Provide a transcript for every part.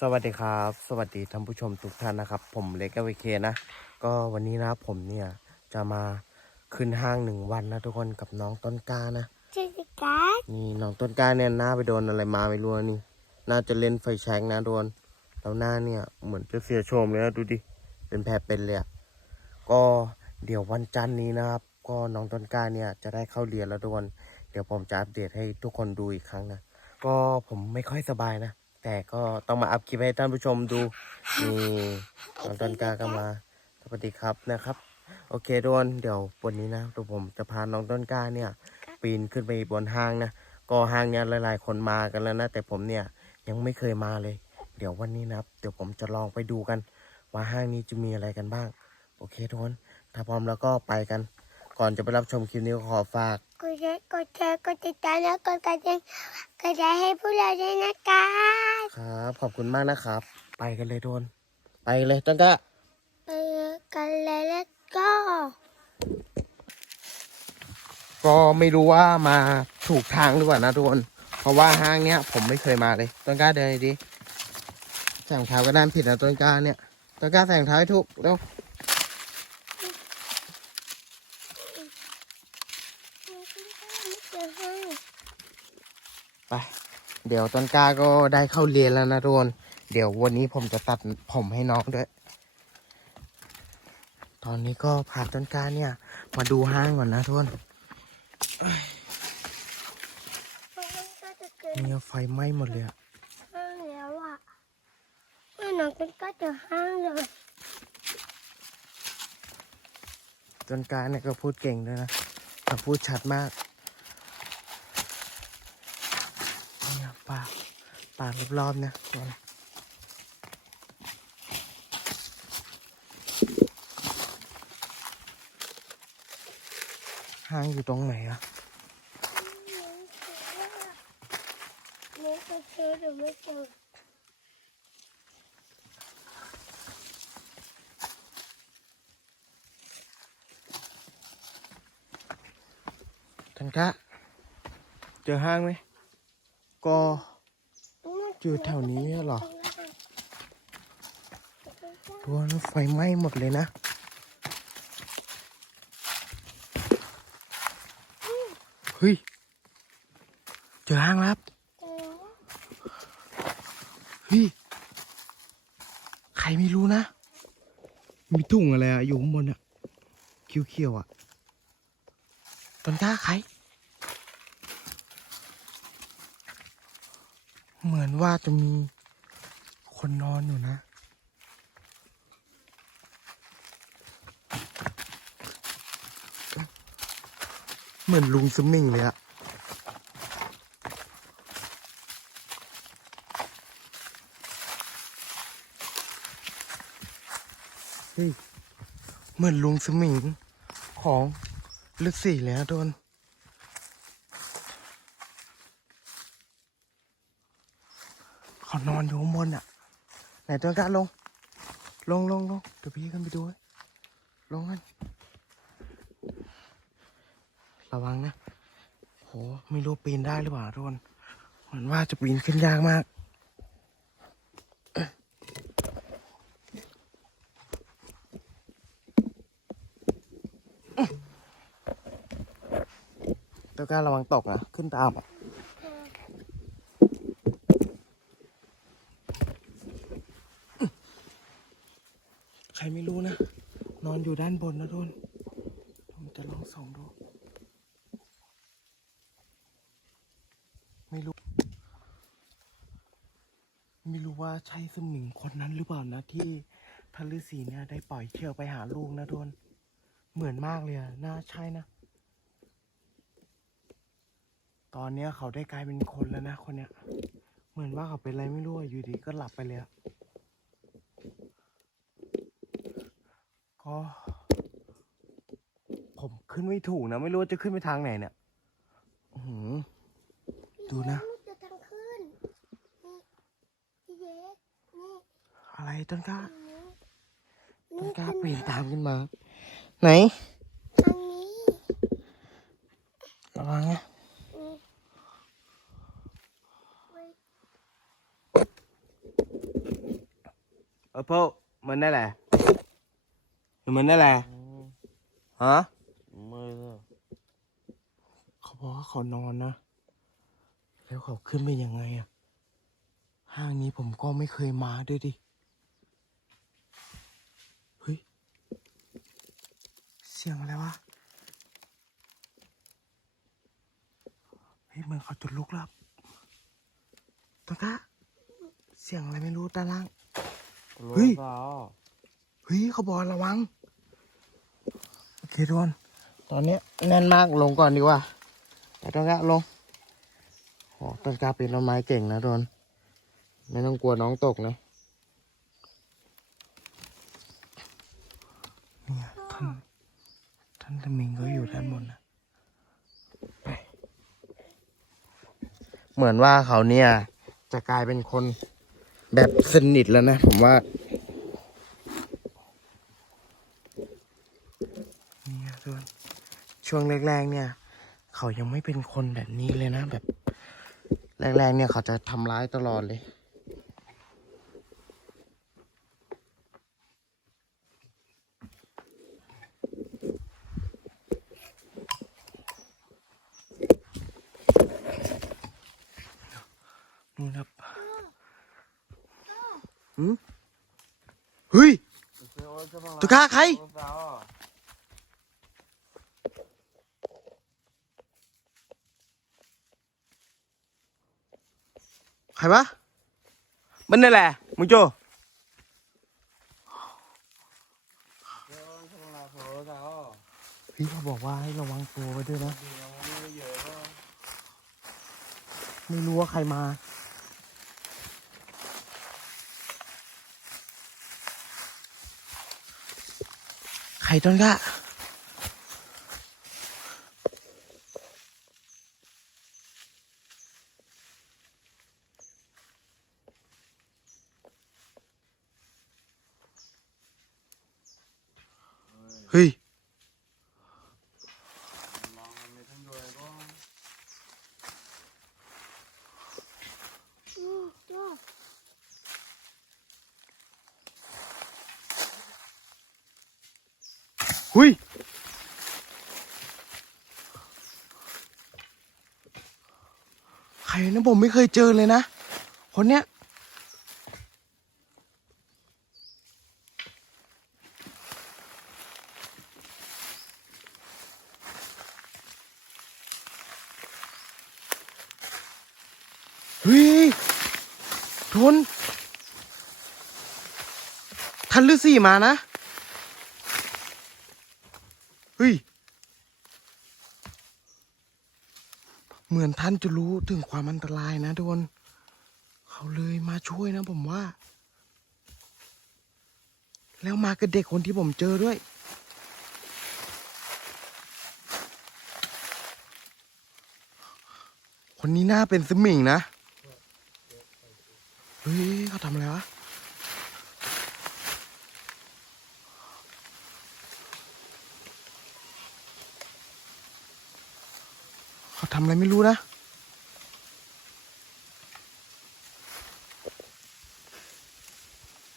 สวัสดีครับ สวัสดีท่านผู้ชมทุกท่านนะครับ ผมเล็กเอวเคนะ ก็วันนี้นะผมเนี่ยจะมาขึ้นห้างหนึ่งวันนะทุกคนกับน้องต้นกล้านะชื่อการ์ดนี่น้องต้นกล้าเนี่ยหน้าไปโดนอะไรมาไม่รู้นะนี่ น่าจะเล่นไฟแช็กนะโดน แล้วหน้าเนี่ยเหมือนจะเสียโฉมเลยนะดูดิ เป็นแผลเป็นเลยอะก็เดี๋ยววันจันทร์นี้นะครับ ก็น้องต้นกล้าเนี่ยจะได้เข้าเรียนแล้วทุกคน เดี๋ยวผมจะอัปเดตให้ทุกคนดูอีกครั้งนะ ก็ผมไม่ค่อยสบายนะ แต่ก็ต้องมาอัพคลิปให้ท่านผู้ชมดูนี่น้องต้นกล้าก็มาสวัสดีครับนะครับ โอเคทุกคนเดี๋ยววันนี้นะตัวผมจะพาน้องต้นกล้าเนี่ย ปีนขึ้นไปบนห้างนะก็ห้างเนี่ยหลาย ๆ คนมากันแล้วนะแต่ผมเนี่ยยังไม่เคยมาเลย เดี๋ยววันนี้นะครับ เดี๋ยวผมจะลองไปดูกัน ว่าห้างนี้จะมีอะไรกันบ้าง โอเคทุกคนถ้าพร้อมแล้วก็ไปกัน ก่อนจะไปรับชมคลิปนี้ก็ขอฝากกดไลค์กดแชร์กดติดตามแล้วกดกระดิ่งกระจายให้พวกเราด้วยนะคะครับ ขอบคุณมากนะครับ ไปกันเลยทุกคนไปเลยต้นกล้าไปกันเลยแล้วก็ ก็ไม่รู้ว่ามาถูกทางหรือเปล่านะทุกคนเพราะว่าห้างเนี้ยผมไม่เคยมาเลยต้นกล้าเดินดีใส่รองเท้าก็ด้านผิดนะต้นกล้าเนี่ยต้นกล้าใส่รองเท้าให้ถูกเร็ว ไม่เจอให้ ไป เดี๋ยวต้นกล้าก็ได้เข้าเรียนแล้วนะทุกคนเดี๋ยววันนี้ผมจะตัดผมให้น้องด้วย ตอนนี้ก็พาต้นกล้าเนี่ย มาดูห้างก่อนนะทุกคนเพราะมันก็จะเกิดเนี่ยไฟไหม้หมดเลยอะห้างแล้วอะเมื่อน้องกันก็จะห้างเลยต้นกล้าเนี่ยก็พูดเก่งด้วยนะแต่พูดชัดมากเนี่ยป่าป่า รอบๆเนี่ยห้างอยู่ตรงไหนอะเนี่ยจะเจอหรือไม่เจอทันกะเจอห้างไหมก็ อยู่แถวนี้เหรอทัวนั้นไฟไหม้หมดเลยนะเฮ้ยเจอห้างแล้วครับเจอเฮ้ยใครไม่รู้นะ มีถุงอะไรอะอยู่ข้างบนอะเขียวๆอะต้นกล้าใคร เหมือนว่าจะมีคนนอนอยู่นะเหมือนลุงสมิงเลยอะเฮ้ยเหมือนลุงสมิงของฤาษีเลยนะโดน เขา นอนอยู่ข้างบนอะ ไหนตัวการลง ลงลงลงเดี๋ยวพี่กันไปดูเว้ยลงกันระวังนะโหไม่รู้ปีนได้หรือเปล่าทุกคนเหมือนว่าจะปีนขึ้นยากมากตัวการระวังตกนะขึ้นตามอะ ใครไม่รู้นะ นอนอยู่ด้านบนนะทุนผมจะลองส่องดู ไม่รู้ ไม่รู้ว่า ใช่สมิงคนนั้นหรือเปล่านะที่ทฤษีเนี่ยได้ปล่อยเชือกไปหาลูกนะทุนเหมือนมากเลยอะน่าใช่นะ ตอนเนี้ยเขาได้กลายเป็นคนแล้วนะคนเนี้ย เหมือนว่าเขาเป็นอะไรไม่รู้อะอยู่ดีก็หลับไปเลยอะก็ผมขึ้นไม่ถูกนะ ไม่รู้ว่าจะขึ้นไปทางไหนเนี่ยดูนะ นี่จะทางขึ้น นี่พี่เยกนี่ อะไรต้นกล้านี่ต้นนี่กล้าขึ้นปีนตามขึ้นมา ไหนทางนี้ระวังนะนี่ไว้เออพ่อมันได้แหละมันได้แหละฮะไม่เลยเขาบอกว่าเขานอนนะ แล้วเขาขึ้นไปยังไงอะห้างนี้ผมก็ไม่เคยมาด้วยดิ เฮ้ย เสียงอะไรวะเฮ้ยเหมือนเขาจุดลุกแล้วต้นกะเสียงอะไรไม่รู้ด้านล่าง เฮ้ยสาวเฮ้ยเขาบอกระวังโอเคทุกคนตอนนี้แน่นมากลงก่อนดีกว่าไปต้นกะลงโอ้ต้นกะปีนต้นไม้เก่งนะทุกคนไม่ต้องกลัวน้องตกนะเนี่ยท่าน ท่านตะมิงก็อยู่ด้านบนนะไปเหมือนว่าเขาเนี่ย จะกลายเป็นคนแบบสนิทแล้วนะ ผมว่านี่นะทุกคนช่วงแรกๆเนี่ย เขายังไม่เป็นคนแบบนี้เลยนะ แบบ แรกๆเนี่ยเขาจะทำร้ายตลอดเลย นู่นครับหืมเฮ้ยตุกาใครสาวใครวะมันนั่นแหละมึงโจเดี๋ยวจะมาโผล่สาวพี่เขาบอกว่าให้ระวังตัวไว้ด้วยนะเดี๋ยวไม่เยอะก็ไม่รู้ว่าใครมา ใครต้นกะเฮ้ย ลองไม่ทำด้วยก็ หุยใครนะ ผมไม่เคยเจอเลยนะ คนเนี้ยเฮ้ยทนท่านฤาษีมานะ เฮ้ย เหมือนท่านจะรู้ถึงความอันตรายนะทุกคนเขาเลยมาช่วยนะผมว่า แล้วมากับเด็กคนที่ผมเจอด้วย คนนี้หน่าเป็นสมิงนะ เฮ้ยเขาทำอะไรวะ เขา ทำอะไรไม่รู้นะ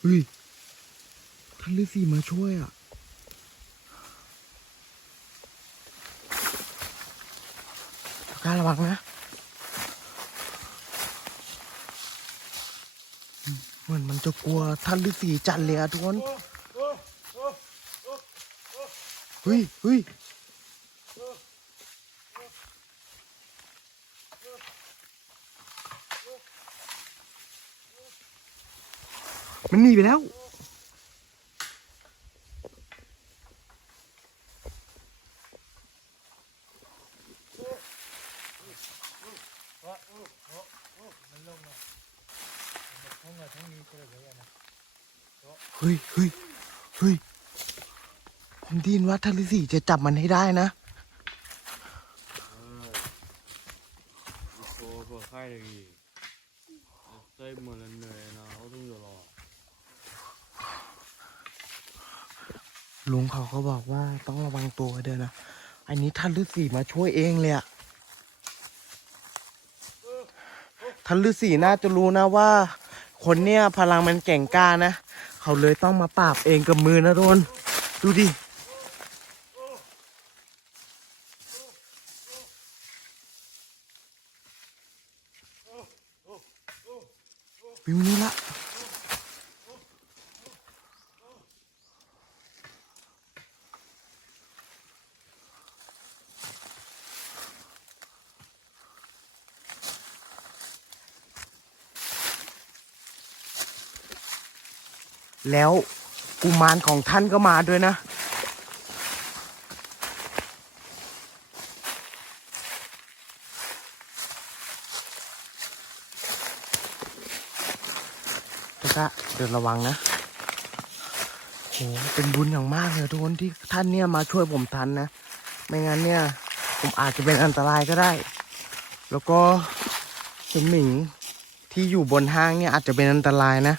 เฮ้ยท่านฤาษีมาช่วยอะกล้าระวังนะ เหมือนมันจะกลัวท่านฤาษีจันเลยอะทุกคน เฮ้ยเฮ้ย มันหนีไปแล้ว เฮ้ยเฮ้ยเฮ้ยผมไดยินว่าท่านฤาษีจะจับมันให้ได้นะโผล่เผื่อใครเลยใส่เหมือนเหนื่อยนะเขาต้องอยู่รอ ลุงเขาก็บอกว่าต้องระวังตัวเด้อนะ อันนี้ท่านฤาษีมาช่วยเองเลยอะท่านฤาษีน่าจะรู้นะว่า คนเนี้ยพลังมันเก่งกล้านะเขาเขาเลยต้องมาปราบเองกับมือนะโดนดูดิวิวนี้ละ แล้วกุมารของท่านก็มาด้วยนะแล้วก็เดินระวังนะโหเป็นบุญอย่างมากเลยทุกคนที่ท่านเนี่ยมาช่วยผมทันนะ ไม่งั้นเนี่ย ผมอาจจะเป็นอันตรายก็ได้ แล้วก็สมิงที่อยู่บนห้างเนี่ยอาจจะเป็นอันตรายนะ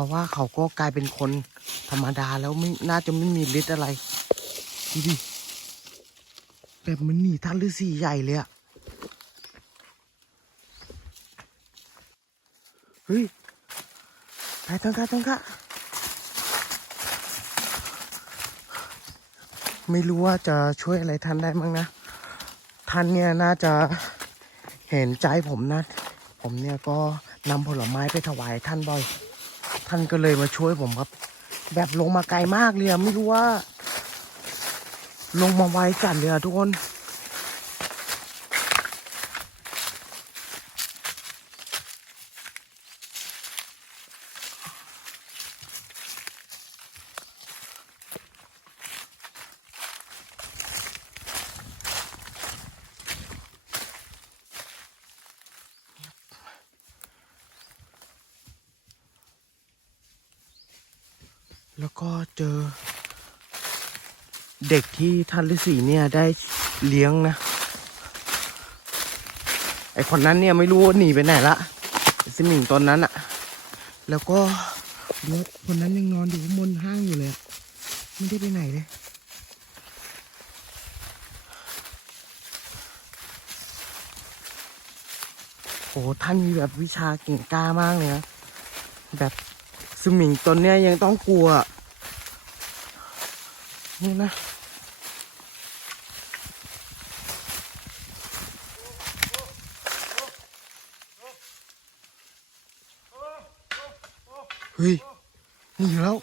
ราะว่าเขาก็กลายเป็นคนธรรมดาแล้วไม่น่าจะไม่มีฤทธิ์อะไรดูดิแบบมันหนีท่านฤาษีใหญ่เลยอะเฮ้ยไปต้องกะต้องกะไม่รู้ว่าจะช่วยอะไรท่านได้มั้งนะ ท่านเนี่ยน่าจะเห็นใจผมนะ ผมเนี่ยก็นำผลไม้ไปถวายท่านบ่อย ท่านก็เลยมาช่วยผมครับ แบบลงมาไกลมากเลยอะไม่รู้ว่า ลงมาไวจัดเลยอะทุกคน แล้วก็เจอ เด็กที่ท่านฤาษีเนี่ยได้เลี้ยงนะ ไอคนนั้นเนี่ยไม่รู้ว่าหนีไปไหนละไอ้สมิงตอนนั้นอะแล้วก็นกคนนั้นยังนอนอยู่ข้างบนห้างอยู่เลยอะไม่ได้ไปไหนเลยโอ้ท่านมีแบบวิชาเก่งกล้ามากเลยนะแบบ สมิงตนเนี้ยยังต้องกลัว นี่นะ เฮ้ยหนี่แล้ว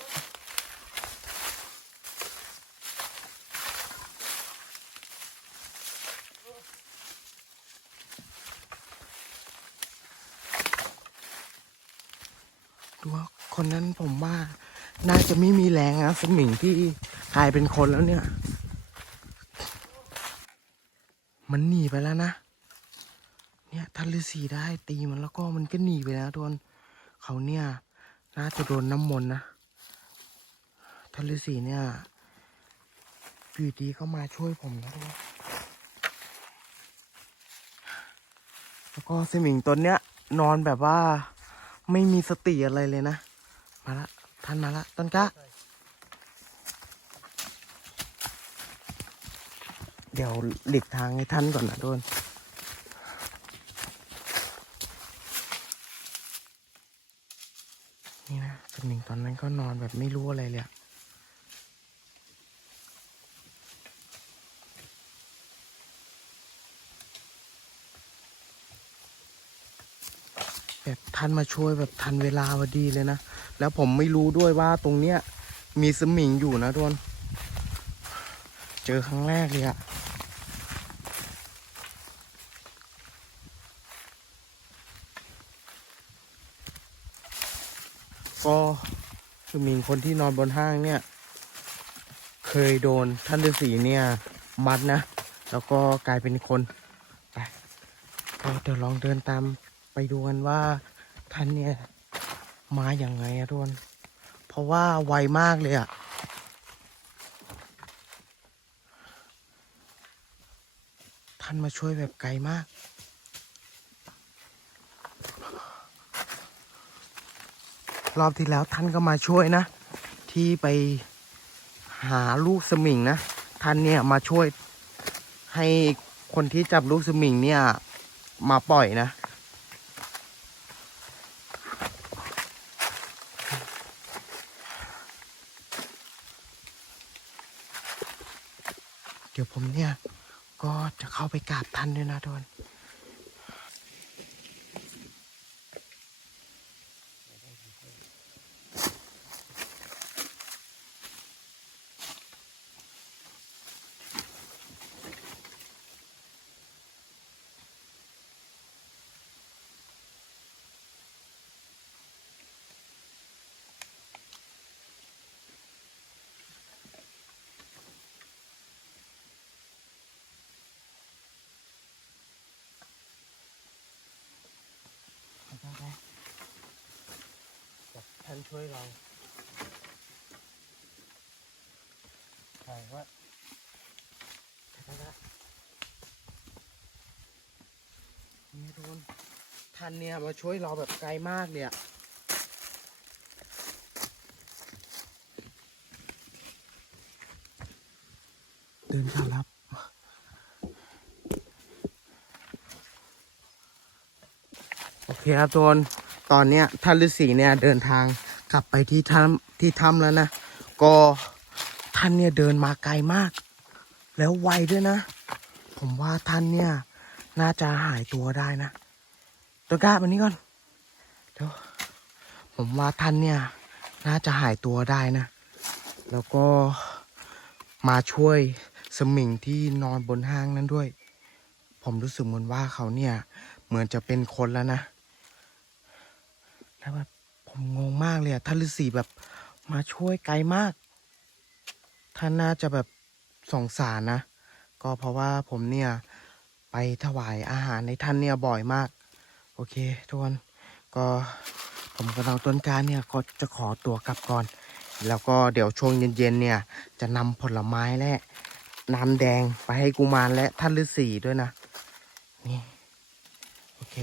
ดูว่า คนนั้นผมว่าน่าจะไม่มีแรงนะสมิงที่กลายเป็นคนแล้วเนี่ย มันหนีไปแล้วนะ เนี่ยท่านฤาษีได้ตีมันแล้วก็มันก็หนีไปแล้วทุกคนเขาเนี่ยน่าจะโดนน้ำมนต์นะท่านฤาษีเนี่ยอยู่ดีก็มาช่วยผมนะทุกคนแล้วก็สมิงตนเนี้ยนอนแบบว่าไม่มีสติอะไรเลยนะ มาละท่านมาละต้นกะเดี๋ยวหลีกทางให้ท่านก่อนนะโดนนี่นะสมิงตอนนั้นก็นอนแบบไม่รู้อะไรเลยอะ แบบท่านมาช่วยแบบทันเวลาพอดีเลยนะ แล้วผมไม่รู้ด้วยว่าตรงเนี้ยมีสมิงอยู่นะทุกคนเจอครั้งแรกเลยอะก็สมิงคนที่นอนบนห้างเนี่ย เคยโดนท่านฤาษีเนี่ย มัดนะ แล้วก็กลายเป็นคน ไปก็เดี๋ยวลองเดินตาม ไปดูกันว่าท่านเนี่ยมาอย่างไงอะทุกคนเพราะว่าไวมากเลยอะท่านมาช่วยแบบไกลมากรอบที่แล้วท่านก็มาช่วยนะ ที่ไปหาลูกสมิงนะ ท่านเนี่ยมาช่วยให้คนที่จับลูกสมิงเนี่ยมาปล่อยนะ เดี๋ยวผมเนี่ย ก็จะเข้าไปกราบท่านด้วยนะทุกคนานช่วยเราใครว่านี่ทุกคนท่านเนี่ยมาช่วยเราแบบไกลมากเลยอะเดินเข้ารับโอเคครับทุกคนตอนเนี้ยท่านฤาษีเนี่ยเดินทาง กลับไปที่ถ้ำที่ถ้ำแล้วนะ ก็ท่านเนี่ยเดินมาไกลมาก แล้วไวด้วยนะ ผมว่าท่านเนี่ย น่าจะหายตัวได้นะตัวกล้ามานี่ก่อนเดี๋ยวผมว่าท่านเนี่ย น่าจะหายตัวได้นะ แล้วก็มาช่วยสมิงที่นอนบนห้างนั้นด้วย ผมรู้สึกเหมือนว่าเขาเนี่ย เหมือนจะเป็นคนแล้วนะแล้วแบบ งงมากเลยอะท่านฤาษีแบบมาช่วยไกลมาก ท่านน่าจะแบบสงสารนะ ก็เพราะว่าผมเนี่ยไปถวายอาหารในท่านเนี่ยบ่อยมาก โอเคทุกคนก็ผมกับน้องต้นกล้าเนี่ยก็จะขอตัวกลับก่อน แล้วก็เดี๋ยวช่วงเย็นๆเนี่ย จะนำผลไม้และน้ำแดงไปให้กุมารและท่านฤาษีด้วยนะ นี่ โอเค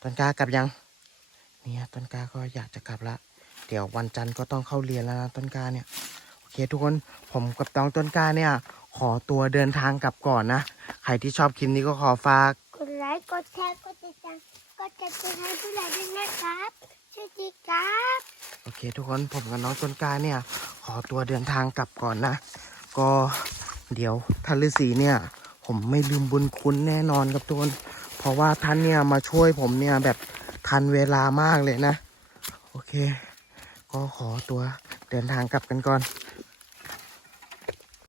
ต้นกล้ากลับยัง เนี่ยต้นกล้าก็อยากจะกลับละ เดี๋ยววันจันทร์ก็ต้องเข้าเรียนแล้วนะต้นกล้าเนี่ย โอเคทุกคนผมกับน้องต้นกล้าเนี่ย ขอตัวเดินทางกลับก่อนนะ ใครที่ชอบคลิปนี้ก็ขอฝาก กดไลค์ กดแชร์ กดติดตาม กดติดตามให้ผู้ใหญ่ด้วยนะครับสวัสดีครับ โอเค ทุกคนผมกับน้องต้นกล้าเนี่ย ขอตัวเดินทางกลับก่อนนะ ก็เดี๋ยวท่านฤาษีเนี่ย ผมไม่ลืมบุญคุณแน่นอนครับทุกคน เพราะว่าท่านเนี่ยมาช่วยผมเนี่ยแบบ ทันเวลามากเลยนะ โอเค ก็ขอตัวเดินทางกลับกันก่อน